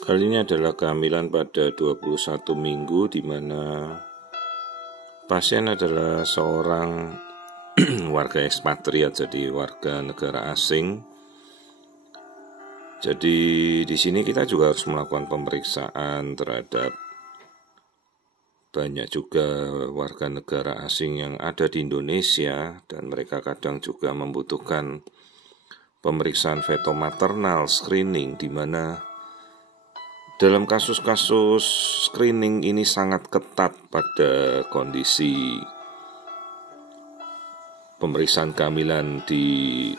Kali ini adalah kehamilan pada 21 minggu di mana pasien adalah seorang warga ekspatriat, jadi warga negara asing. Jadi di sini kita juga harus melakukan pemeriksaan terhadap banyak juga warga negara asing yang ada di Indonesia, dan mereka kadang juga membutuhkan pemeriksaan feto maternal screening, di mana dalam kasus-kasus screening ini sangat ketat pada kondisi pemeriksaan kehamilan di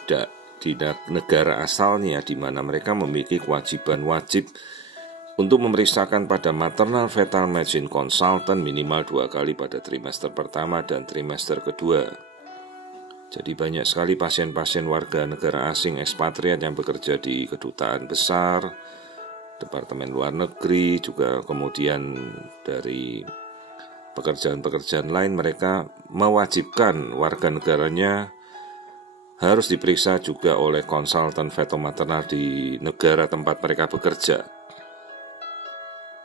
negara asalnya, di mana mereka memiliki kewajiban wajib untuk memeriksakan pada maternal fetal medicine consultant minimal 2 kali pada trimester pertama dan trimester kedua. Jadi banyak sekali pasien-pasien warga negara asing ekspatriat yang bekerja di kedutaan besar, Departemen Luar Negeri, juga kemudian dari pekerjaan-pekerjaan lain, mereka mewajibkan warga negaranya harus diperiksa juga oleh konsultan feto maternal di negara tempat mereka bekerja.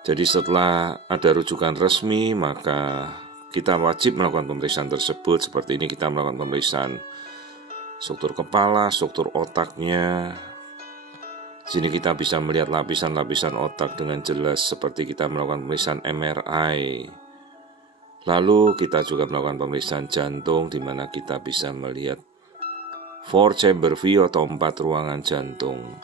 Jadi setelah ada rujukan resmi, maka kita wajib melakukan pemeriksaan tersebut. Seperti ini kita melakukan pemeriksaan struktur kepala, struktur otaknya. Di sini kita bisa melihat lapisan-lapisan otak dengan jelas seperti kita melakukan pemeriksaan MRI. Lalu kita juga melakukan pemeriksaan jantung, di mana kita bisa melihat 4 chamber view atau 4 ruangan jantung.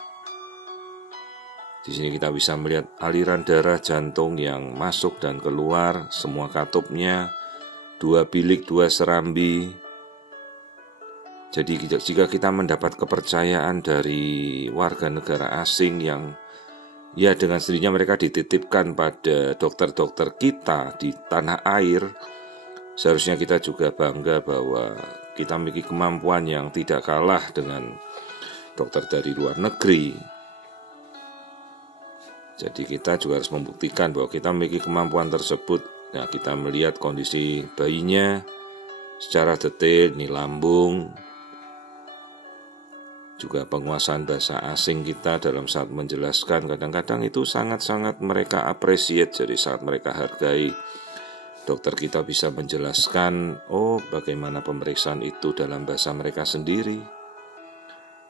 Di sini kita bisa melihat aliran darah jantung yang masuk dan keluar, semua katupnya, 2 bilik, 2 serambi. Jadi jika kita mendapat kepercayaan dari warga negara asing yang ya dengan sendirinya mereka dititipkan pada dokter-dokter kita di tanah air, seharusnya kita juga bangga bahwa kita memiliki kemampuan yang tidak kalah dengan dokter dari luar negeri. Jadi kita juga harus membuktikan bahwa kita memiliki kemampuan tersebut. Nah, kita melihat kondisi bayinya secara detail, ini lambung, juga penguasaan bahasa asing kita dalam saat menjelaskan. Kadang-kadang itu sangat-sangat mereka appreciate, jadi saat mereka hargai. Dokter kita bisa menjelaskan, bagaimana pemeriksaan itu dalam bahasa mereka sendiri.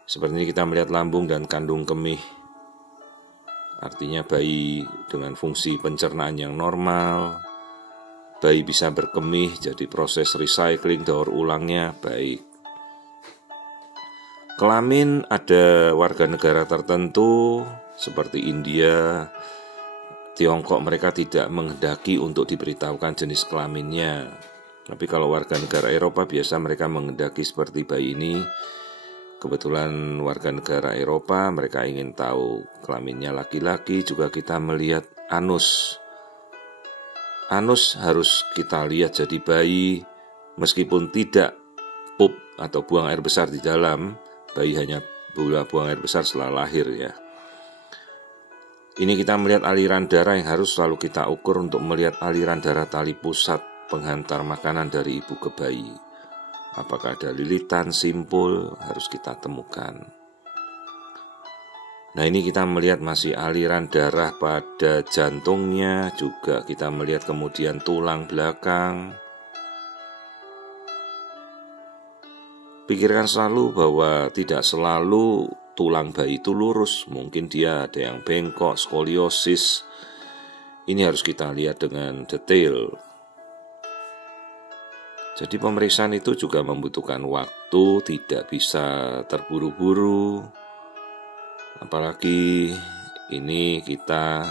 Seperti ini kita melihat lambung dan kandung kemih. Artinya bayi dengan fungsi pencernaan yang normal, bayi bisa berkemih, jadi proses recycling, daur ulangnya baik. Kelamin ada warga negara tertentu seperti India, Tiongkok, mereka tidak menghendaki untuk diberitahukan jenis kelaminnya. Tapi kalau warga negara Eropa biasa mereka menghendaki seperti bayi ini. Kebetulan warga negara Eropa mereka ingin tahu kelaminnya laki-laki. Juga kita melihat anus. Anus harus kita lihat, jadi bayi meskipun tidak pup atau buang air besar di dalam, bayi hanya buang air besar setelah lahir ya. Ini kita melihat aliran darah yang harus selalu kita ukur untuk melihat aliran darah tali pusat penghantar makanan dari ibu ke bayi. Apakah ada lilitan, simpul, harus kita temukan. Nah, ini kita melihat masih aliran darah pada jantungnya, juga kita melihat kemudian tulang belakang. Pikirkan selalu bahwa tidak selalu tulang bayi itu lurus, mungkin dia ada yang bengkok, skoliosis. Ini harus kita lihat dengan detail. Jadi pemeriksaan itu juga membutuhkan waktu, tidak bisa terburu-buru. Apalagi ini kita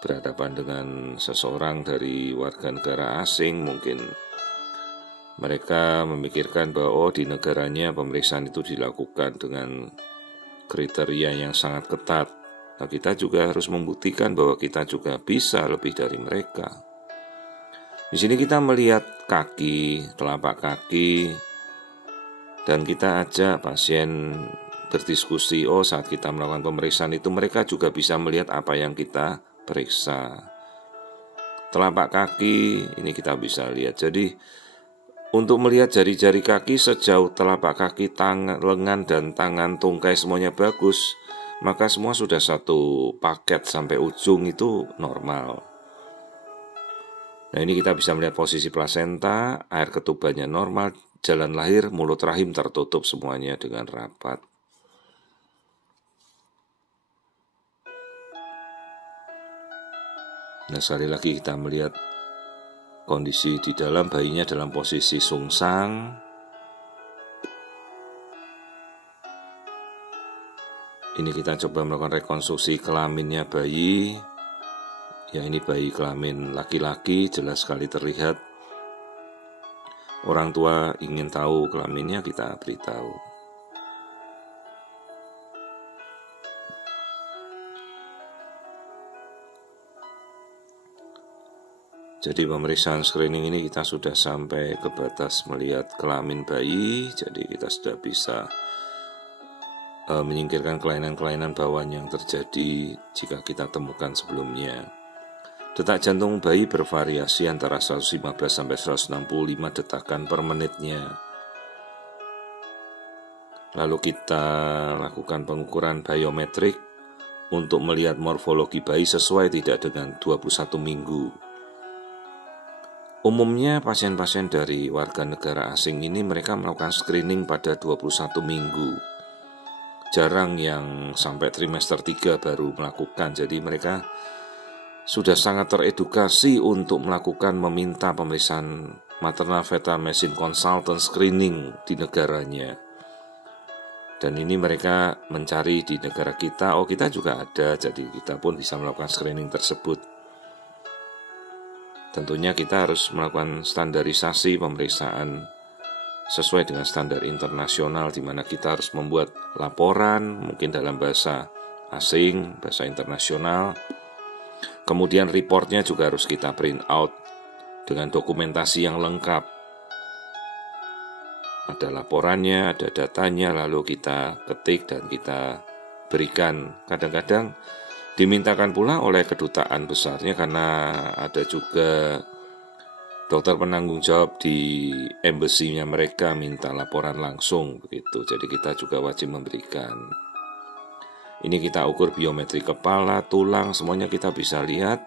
berhadapan dengan seseorang dari warga negara asing, mungkin mereka memikirkan bahwa di negaranya pemeriksaan itu dilakukan dengan kriteria yang sangat ketat. Nah, kita juga harus membuktikan bahwa kita juga bisa lebih dari mereka. Di sini kita melihat kaki, telapak kaki, dan kita ajak pasien berdiskusi. Saat kita melakukan pemeriksaan itu mereka juga bisa melihat apa yang kita periksa. Telapak kaki ini kita bisa lihat. Jadi untuk melihat jari-jari kaki sejauh telapak kaki, tangan, lengan dan tangan tungkai semuanya bagus, maka semua sudah satu paket sampai ujung itu normal. Nah, ini kita bisa melihat posisi plasenta, air ketubannya normal, jalan lahir, mulut rahim tertutup semuanya dengan rapat. Nah, sekali lagi kita melihat kondisi di dalam, bayinya dalam posisi sungsang. Ini kita coba melakukan rekonstruksi kelaminnya bayi. Ya, ini bayi kelamin laki-laki, jelas sekali terlihat. Orang tua ingin tahu kelaminnya, kita beritahu. Jadi pemeriksaan screening ini kita sudah sampai ke batas melihat kelamin bayi. Jadi kita sudah bisa menyingkirkan kelainan-kelainan bawaan yang terjadi jika kita temukan sebelumnya. Detak jantung bayi bervariasi antara 115 sampai 165 detakan per menitnya. Lalu kita lakukan pengukuran biometrik untuk melihat morfologi bayi sesuai tidak dengan 21 minggu. Umumnya pasien-pasien dari warga negara asing ini mereka melakukan screening pada 21 minggu. Jarang yang sampai trimester 3 baru melakukan. Jadi mereka sudah sangat teredukasi untuk melakukan meminta pemeriksaan maternal fetal medicine consultant screening di negaranya. Dan ini mereka mencari di negara kita, oh kita juga ada, jadi kita pun bisa melakukan screening tersebut. Tentunya kita harus melakukan standarisasi pemeriksaan sesuai dengan standar internasional, di mana kita harus membuat laporan mungkin dalam bahasa asing, bahasa internasional. Kemudian reportnya juga harus kita print out dengan dokumentasi yang lengkap. Ada laporannya, ada datanya, lalu kita ketik dan kita berikan. Kadang-kadang dimintakan pula oleh kedutaan besarnya, karena ada juga dokter penanggung jawab di embassy-nya mereka minta laporan langsung begitu. Jadi kita juga wajib memberikan. Ini kita ukur biometri kepala, tulang, semuanya kita bisa lihat.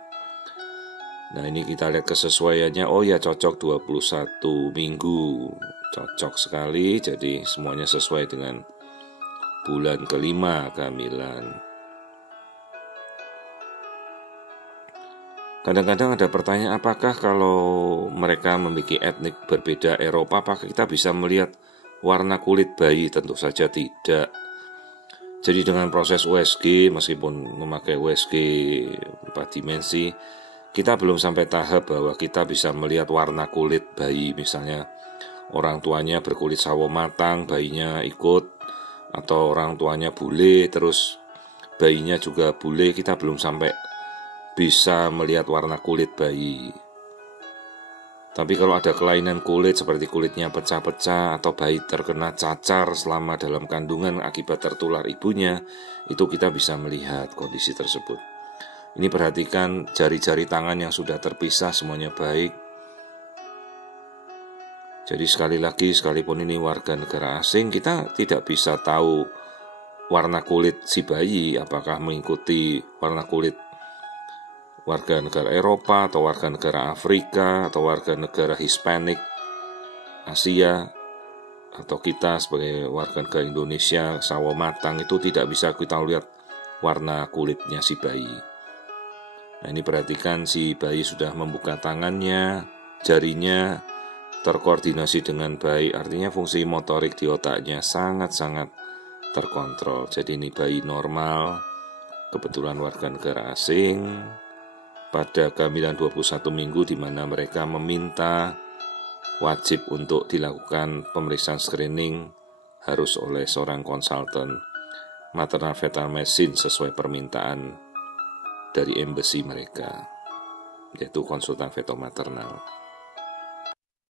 Nah, ini kita lihat kesesuaiannya. Oh ya, cocok 21 minggu. Cocok sekali. Jadi semuanya sesuai dengan bulan kelima kehamilan. Kadang-kadang ada pertanyaan, apakah kalau mereka memiliki etnik berbeda Eropa, apakah kita bisa melihat warna kulit bayi? Tentu saja tidak. Jadi dengan proses USG, meskipun memakai USG 4 dimensi, kita belum sampai tahap bahwa kita bisa melihat warna kulit bayi. Misalnya orang tuanya berkulit sawo matang, bayinya ikut, atau orang tuanya bule, terus bayinya juga bule, kita belum sampai bisa melihat warna kulit bayi. Tapi kalau ada kelainan kulit seperti kulitnya pecah-pecah atau bayi terkena cacar selama dalam kandungan akibat tertular ibunya, itu kita bisa melihat kondisi tersebut. Ini perhatikan jari-jari tangan yang sudah terpisah, semuanya baik. Jadi sekali lagi, sekalipun ini warga negara asing, kita tidak bisa tahu warna kulit si bayi, apakah mengikuti warna kulit warga negara Eropa atau warga negara Afrika atau warga negara Hispanic Asia, atau kita sebagai warga negara Indonesia sawo matang, itu tidak bisa kita lihat warna kulitnya si bayi. Nah, ini perhatikan si bayi sudah membuka tangannya, jarinya terkoordinasi dengan baik, artinya fungsi motorik di otaknya sangat-sangat terkontrol. Jadi ini bayi normal, kebetulan warga negara asing, pada kehamilan 21 minggu, di mana mereka meminta wajib untuk dilakukan pemeriksaan screening harus oleh seorang konsultan maternal fetal medicine sesuai permintaan dari embassy mereka, yaitu konsultan fetal maternal.